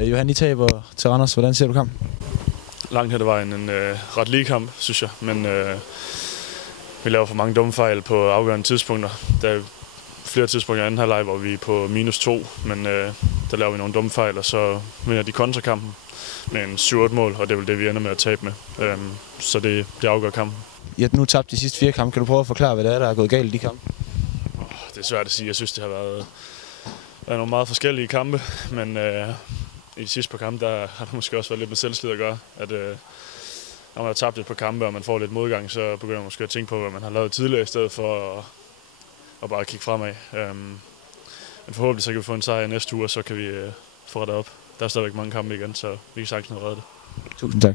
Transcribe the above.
Johan, I taber til Randers. Hvordan ser du kampen? Langt hen ad vejen en ret lige kamp, synes jeg, men vi laver for mange dumme fejl på afgørende tidspunkter. Der er flere tidspunkter i anden halvleg, hvor vi er på -2, men der laver vi nogle dumme fejl, og så vinder de kontrakampen med en 7-8 mål, og det er vel det, vi ender med at tabe med. Så det afgør kampen. I har nu tabt de sidste 4 kampe. Kan du prøve at forklare, hvad det er, der er gået galt i de kampe? Det er svært at sige. Jeg synes, det har været nogle meget forskellige kampe, men i de sidste par kampe, der har det måske også været lidt med selvslid at gøre. At, når man har tabt et par kampe, og man får lidt modgang, så begynder man måske at tænke på, hvad man har lavet tidligere, i stedet for at bare kigge fremad. Men forhåbentlig så kan vi få en sejr i næste uge, og så kan vi få rettet op. Der er stadigvæk mange kampe igen, så vi kan sagtens redde det. Tusind tak.